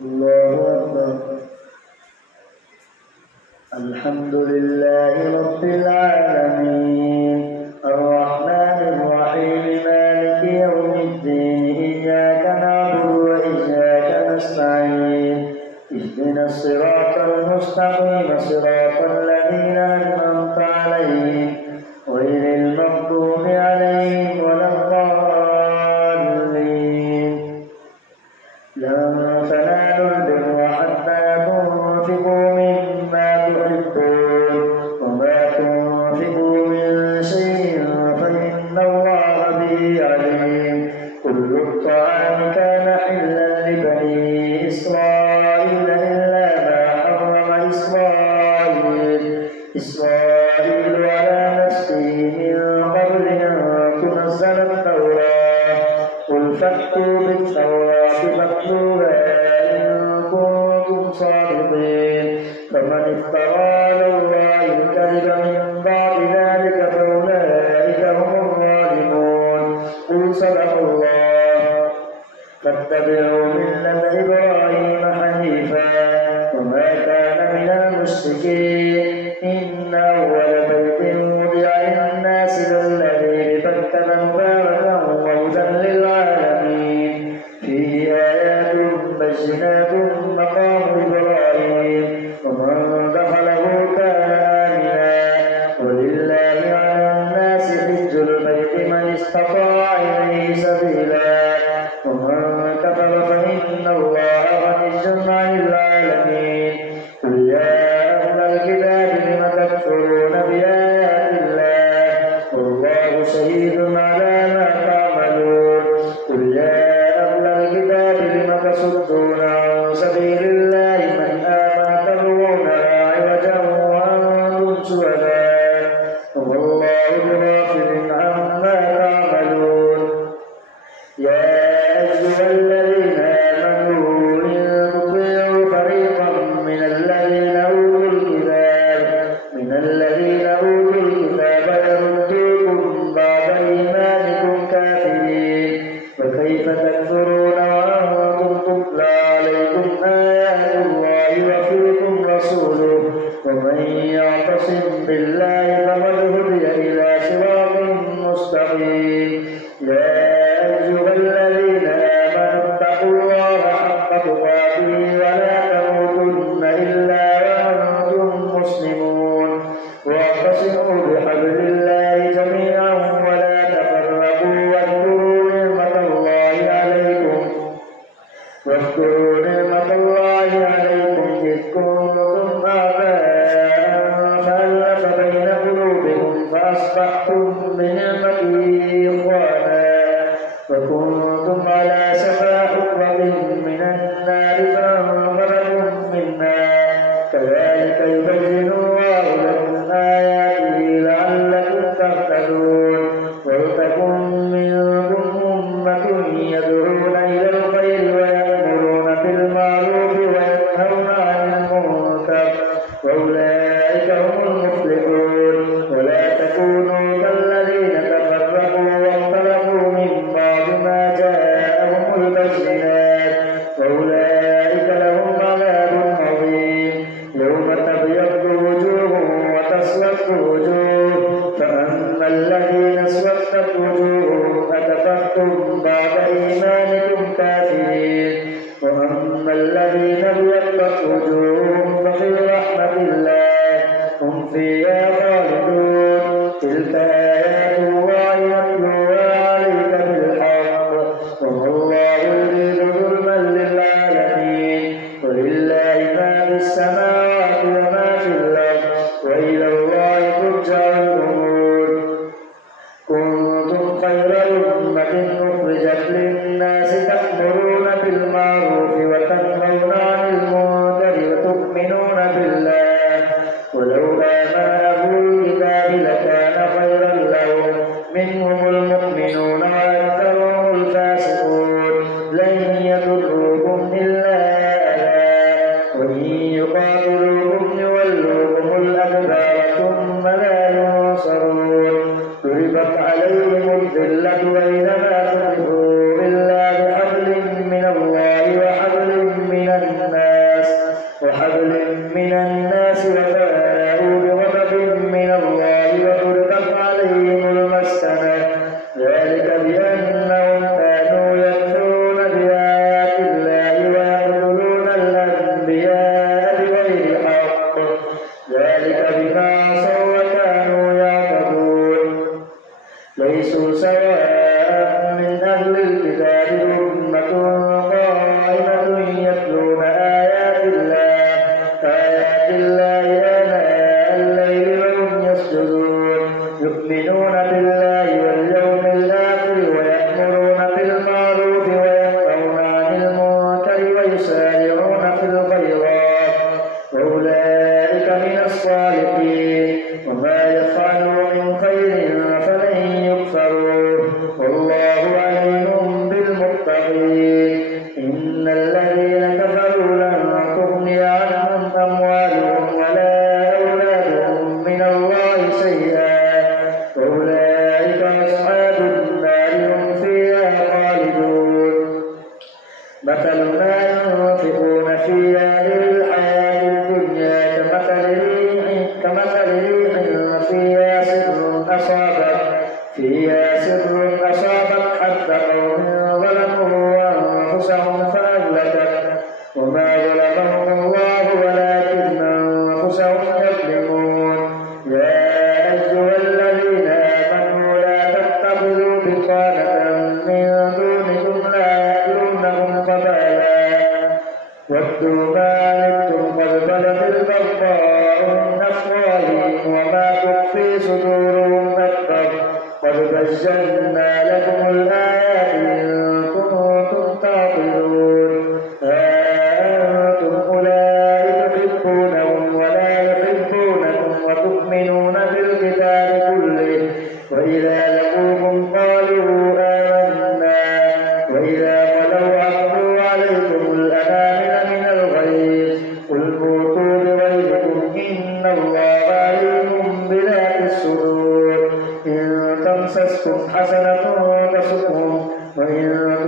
الله أكبر. الحمد لله رب العالمين الرحمن الرحيم مالك يوم الدين إياك نعبد وإياك نستعين اهدنا الصراط المستقيم صراط الذين أنعمت عليهم غير المغضوب عليهم ولا الضالين. لن تنالوا البر حتى تنفقوا مما تحبون وما تنفقوا من شيء فإن الله به عليم. كل الطعام كان حلا لبني إسرائيل إلا ما حرم إسرائيل على نفسه من قبل أن تنزل التوراة. قل فأتوا بالتوراة فاتلوها إن كنتم صادقين. فمن افترى على الله الكذب من بعد ذلك فأولئك هم الظالمون. قل صدق الله. فاتبعوا ملة إبراهيم حنيفا وما كان من المشركين. إن أول بيت وضع للناس للذي ببكة مباركا وهدى للعالمين فيه آيات بينات مقام إبراهيم ومن دخله كان آمنا. ولله على الناس حج البيت من استطاع إليه سبيلا ومن كفر فإن الله غني عن العالمين. قل يا أهل الكتاب لم تكفرون بآيات الله والله شهيد على ما تعملون. قل يا أهل الكتاب لم تصدون عن سبيل الله من آمن تبغونها عوجا وأنتم شهداء وما الله بغافل عما تعملون. يا أيها الذين آمنوا إن تطيعوا فريقا من الذين أوتوا الكتاب يردوكم بعد إيمانكم كافرين. وكيف تكفرون وأنتم تتلى عليكم آيات الله وفيكم رسوله ومن يعتصم بالله فقد هدي إلى صراط مستقيم. يا أيها الذين آمنوا اتقوا الله حق تقاته ولا تموتن إلا وأنتم مسلمون. واعتصموا بحبل الله جميعا ولا تفرقوا. واذكروا نعمة الله عليكم إذ كنتم أعداء فألف بين قلوبكم فأصبحتم بنعمته إخوانا وكنتم على شفا حفرة من النار فأنقذكم منها. كذلك يبين الله لكم آياته لعلكم تهتدون. ولتكن منكم أمة يدعون إلى الخير ويأمرون بالمعروف وينهون عن المنكر وأولئك هم المفلحون. ولا تكونوا كالذين تفرقوا واختلفوا من بعد ما جاءهم البينات وأولئك لهم عذاب عظيم. يوم تبيض وجوه وتسود وجوه فأما الذين اسودت وجوههم أكفرتم بعد إيمانكم كافرين. وأما الذين ابيضت وجوههم ففي رحمة الله هم فيها خالدون. تلك آيات الله نتلوها عليك بالحق وما الله يريد ظلما للعالمين. ولله ما في السماوات وما في الأرض وإلى الله ترجع الأمور. كنتم خير أمة أخرجت للناس تأمرون بالمعروف وتنهون عن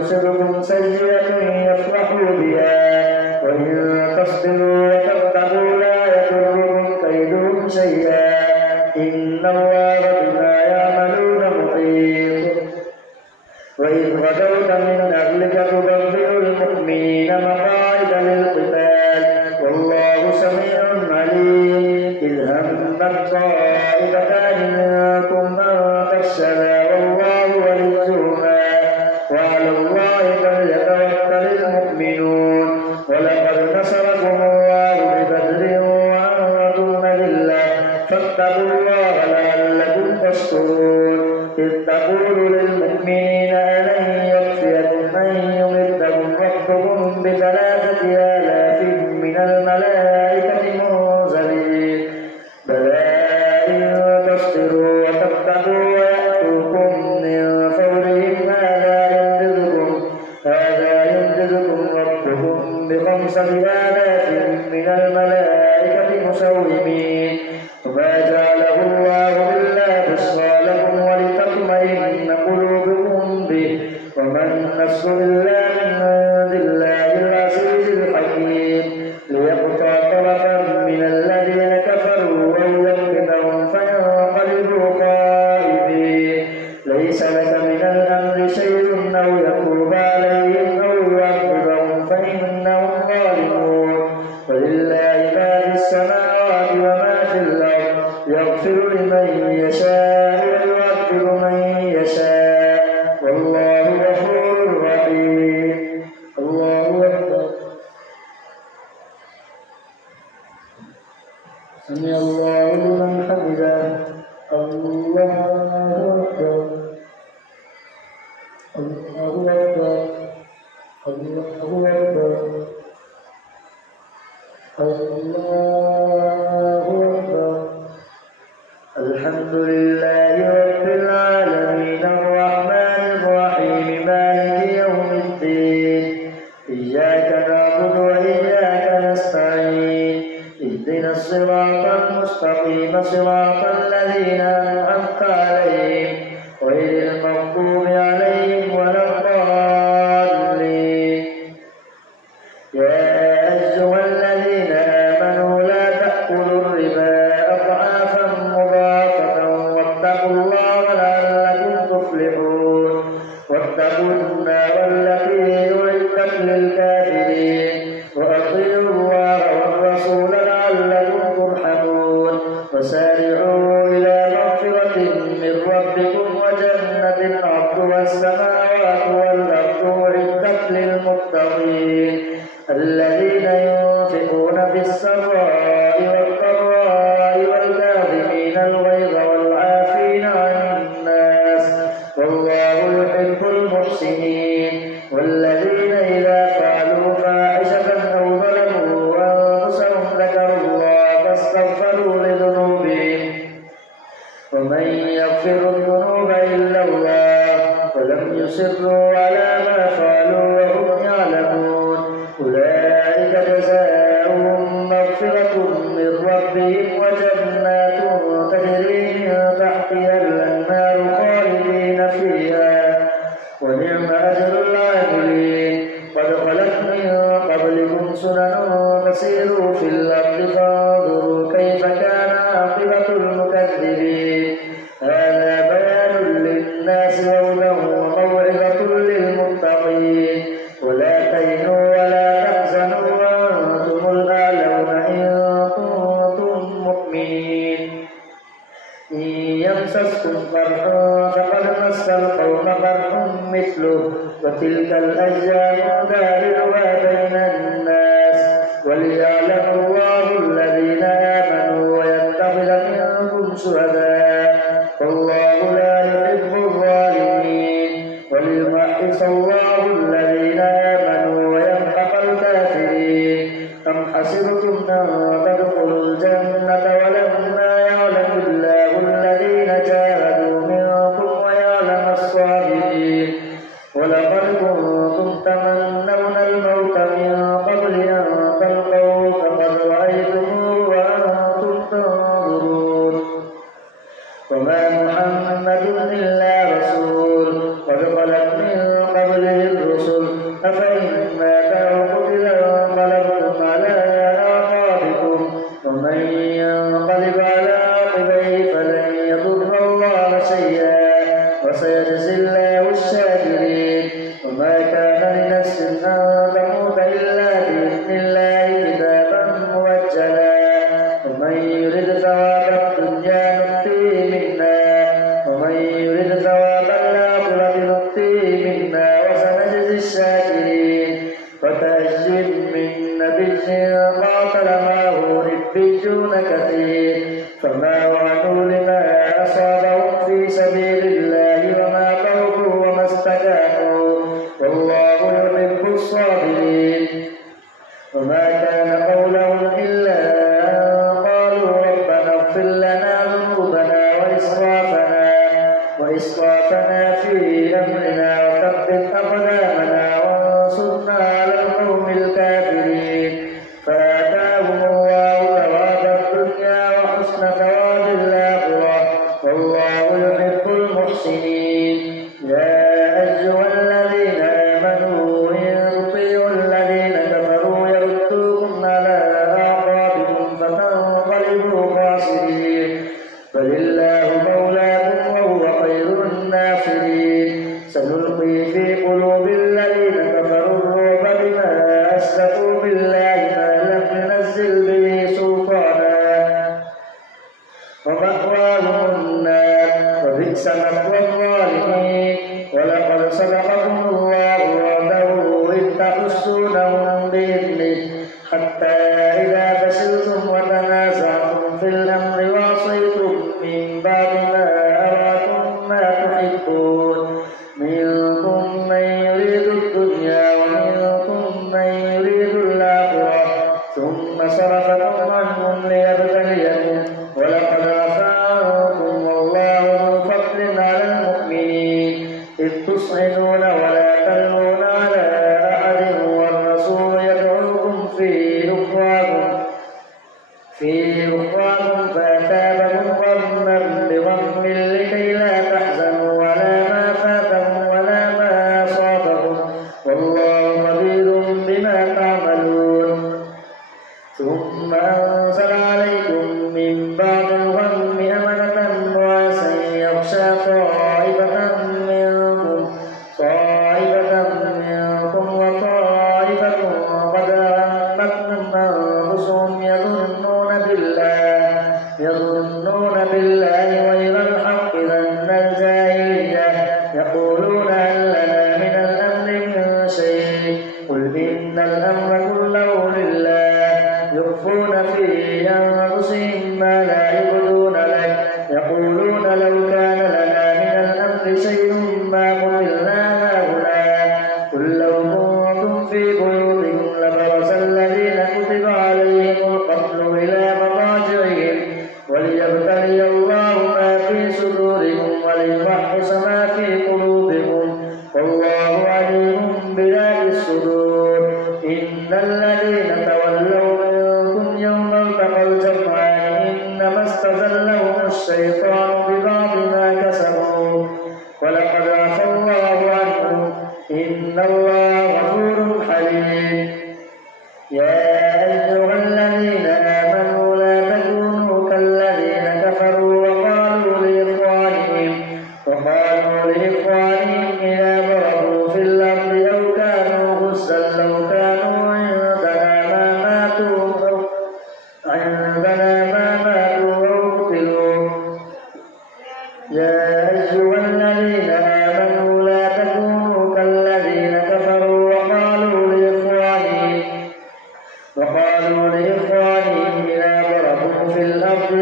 تصبكم سيئة يفرحوا بها وإن تصبروا وتتقوا لا يضركم كيدهم شيئا إن الله بما يعملون محيط. وإذ غدوت من أهلك تبوئ المؤمنين مقاعد للقتال والله سميع عليم. إذ همت طائفتان منكم أن تفشلا والله وليهما وعلى الله فليتوكل المؤمنون. ولقد نصركم الله ببدر وأنتم أذلة فاتقوا الله لعلكم تشكرون. إذ تقول للمؤمنين ألن يكفيكم أن يمدكم ربكم ب3,000 من الملائكة منزلين بلى إن تصبروا وتتقوا ويأتوكم من فورهم هذا يمددكم ربكم ب5,000 من الملائكة مسومين. وما جعله الله إلا بشرى لكم ولتطمئن قلوبكم به وما النصر إلا من عند الله العزيز الحكيم. ليقطع طرفا من الذين كفروا ويمكنهم فينقلبوا خائبين. ليس لك من الأمر شيء أو يتوب عليهم أو يعذبهم فإنهم ظالمون. ولله ما في السماوات وما في الأرض يغفر لمن يشاء ويعذب من يشاء والله غفور رحيم. الله أكبر. سمع الله لمن حمده. الله أكبر. الله أكبر. الله أكبر. الله أكبر. الحمد لله رب العالمين الرحمن الرحيم مالك يوم الدين. إياك نعبد وإياك نستعين. اهدنا الصراط المستقيم صراط الذين أنعمت عليهم غير المغضوب عليهم ولا الضالين. يا أيها الذين آمنوا لا تأكلوا الربا أضعافا مضاعفة واتقوا الله لعلكم تفلحون. واتقوا النار التي أعدت للكافرين وأطيعوا الله والرسول لعلكم ترحمون. وسارعوا إلى مغفرة من ربكم وجنة عرضها السماوات والأرض أعدت للمتقين الذين ينفقون في السراء والضراء والكاظمين الغيظ والعافين عن الناس والله يحب المحسنين. والذين إذا فعلوا فاحشة أو ظلموا أنفسهم ذكروا الله فاستغفروا لذنوبهم ومن يغفر الذنوب إلا الله ولم يصروا على ما فعلوا وهم يعلمون. أولئك جزاؤهم مغفرة من ربهم وجنات تجري من تحتها الأنهار خالدين فيها ونعم أجر العاملين. قد خلت من قبلكم سنن فسيروا في الأرض فانظروا كيف كان عاقبة المكذبين. هذا بيان للناس وهدى وموعظة للمتقين. ولا تهنوا ولا تحزنوا وأنتم الأعلون إن كنتم مؤمنين. إن يمسسكم قرح فقد مس القوم قرح مثله وتلك الأيام نداولها بين الناس وليعلم الله الذين آمنوا ويتخذ منكم شهداء والله لا يحب الظالمين. وليمحص الله الذين آمنوا ويمحق الكافرين. أم حسبتم أن تدخلوا الجنة ولما يعلم الله الذين جاهدوا منكم ويعلم الصابرين. ولقد كنتم تمنون الموت من قبل أن تلقوه فقد رأيتموه وأنتم تنظرون. وما محمد إلا رسول قد خلت من قبله الرسل أفإن مات أو قتل انقلبتم على أعقابكم ومن ينقلب على عقبيه فلن يضر الله شيئا وسيجزي الله الشاكرين. وما كان لنفس أن تموت إلا بإذن الله كتابا موجلا ومن يرد ثواب الدنيا نؤتيه منها ومن يرد ثواب الآخرة نؤتيه منها وسنجزي الشاكرين. وكأي من نبي قاتل معه ربيون كثير فما وعنوا لما أصابهم في سبيل الله وما خوفوا وما استكانوا والله يحب الصابرين. وما كان قولهم إلا أن قالوا ربنا اغفر لنا ذنوبنا وإسرافنا في أمرنا وثبت أقدامنا وانصرنا على القوم الكافرين. فآتاهم الله ثواب الدنيا وحسن ثواب الآخرة والله يحب المحسنين. يا أيها الذين آمنوا إن تطيعوا الذين كفروا يردوكم على أعقابكم فتنقلبوا خاسرين بل الله مولاكم وهو خير الناصرين. سنلقي في قلوب الذين كفروا الرعب بما أشركوا بالله ما لم ينزل به سلطانا ومأواهم النار وبئس مثوى الظالمين. ولقد صدقكم الله وعده إذ تحسونهم بإذنه حتى إذا فشلتم وتنازعتم في الأمر وعصيتم من بعد ما أراكم ما تحبون منكم من يريد الدنيا ومنكم من يريد الآخرة ثم صرفكم عنهم ليبتليكم ولقد عفا عنكم والله ذو فضل على المؤمنين إذ تصعدون ولا تلوون على أحد والرسول يدعوكم في أخراكم فأثابكم غما بغم لكي لا تحزنوا على ما فاتكم ولا ما أصابكم والله خبير بما تعملون. ثم أنزل عليكم من بعد الغم أمنة نعاسا يغشى طائفة منكم وطائفة قد أهمتهم أنفسهم يظنون بالله غير الحق ظن الجاهلية يقولون هل لنا من الأمر من شيء قل إن الأمر كله لله يخفون في أنفسهم ما لا يبدون لك يقولون لو كان لنا من الأمر شيء ما قتلنا هاهنا قل لو كنتم في بيوتكم لبرز الذين كتب عليهم القتل إلى مضاجعهم وليبتلي الله ما في صدوركم وليمحص ما في قلوبكم والله عليم بذات الصدور. إن الذين تولوا منكم يوم التقى الجمعان إنما استزلهم الشيطان ببعض ما كسبوا ولقد عفا الله عنهم إن الله غفور حليم. يا أيها الذين آمنوا لا تكونوا كالذين كفروا وقالوا لإخوانهم إذا ضربوا في الأرض أو كانوا غزا لو كانوا عندنا ما ماتوا أو قتلوا. يا أيها الذين آمنوا لا تكونوا كالذين كفروا وقالوا لإخوانهم إذا ضربوا في الأرض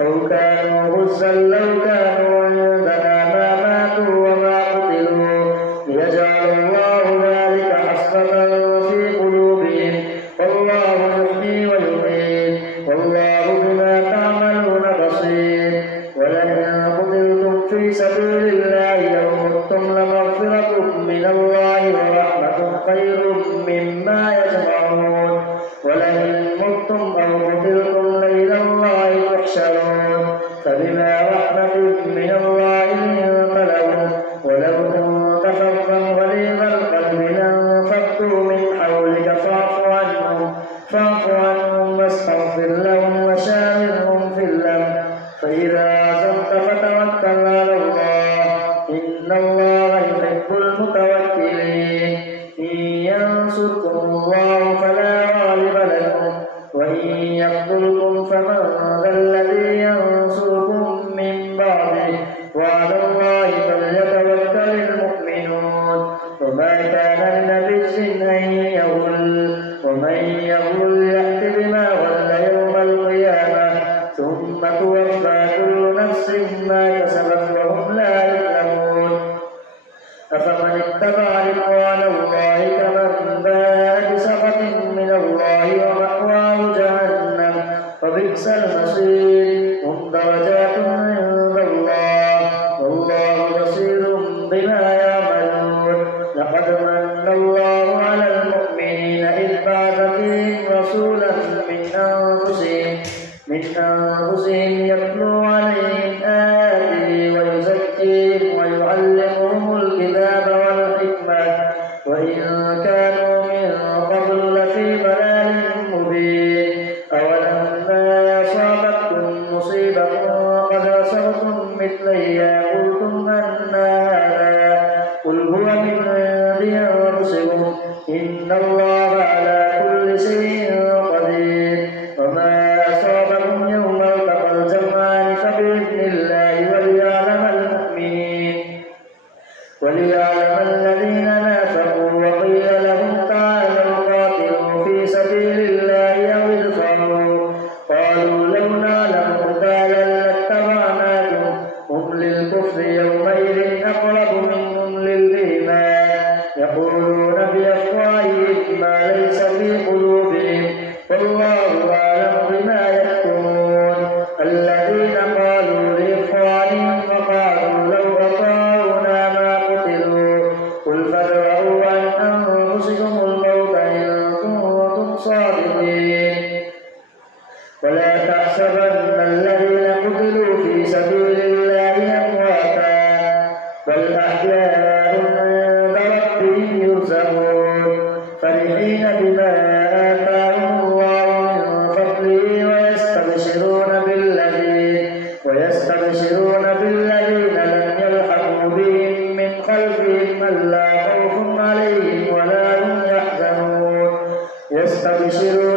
أو كانوا غزا لو كانوا عندنا ما ماتوا وما قتلوا ليجعل الله ذلك حسرة في قلوبهم والله يحيي ويميت والله بما تعملون بصير. ولئن قتلتم في سبيل الله أو متم لمغفرة من الله ورحمة خير مما يجمعون. ولئن متم أو قتلتم لإلى الله تحشرون. فبما رحمة من الله لنت لهم ولو كنت يحب المتوكلين إن ينصركم الله فلا غالب لكم وإن يقتلكم فمن ذا الذي ينصركم من بعده وعلى الله فليتوكل المؤمنون وما كان لنبي أن يغل ومن يغل يأت بما غل يوم القيامة ثم توفى كل نفس ما كسبت وهم لا يظلمون أفمن اتبع رضوان الله كمن باء بسخط من الله ومأواه جهنم وبئس المصير هم درجات عند الله والله بصير بما يعملون لقد من الله على المؤمنين إذ بعث فيهم رسولا من أنفسهم يتلو عليهم آياته ويزكيهم ويعلمهم الكتاب والحكمة وإن كانوا من قبل لفي ضلال مبين أولما أصابتكم مصيبة قد أصبتم مثليها قلتم أن هذا قل هو من عند أنفسكم إن الله على كل شيء قدير وما أصابكم يوم التقى الجمعان فبإذن الله وليعلم الذين نافقوا وقيل لهم تعالوا قاتلوا في سبيل الله أو ادفعوا قالوا لو نعلم قتالا لاتبعناكم هم للكفر يومئذ أقرب منهم للإيمان يقولون بأفواههم ما ليس في قلوبهم والله أعلم بما يكتمون الذين قالوا لإخوانهم وقالوا لو أطاعونا ما قتلوا قل فادرءوا عن أنفسكم الموت إن كنتم صادقين ولا تحسبن الذين قتلوا في سبيل الله أمواتا بل أحياء عند ربهم يرزقون فرحين بما آتاهم الله من فضله ويستبشرون بالذين لم يلحقوا بهم من خلفهم ألا خوف عليهم ولا هم يحزنون يستبشرون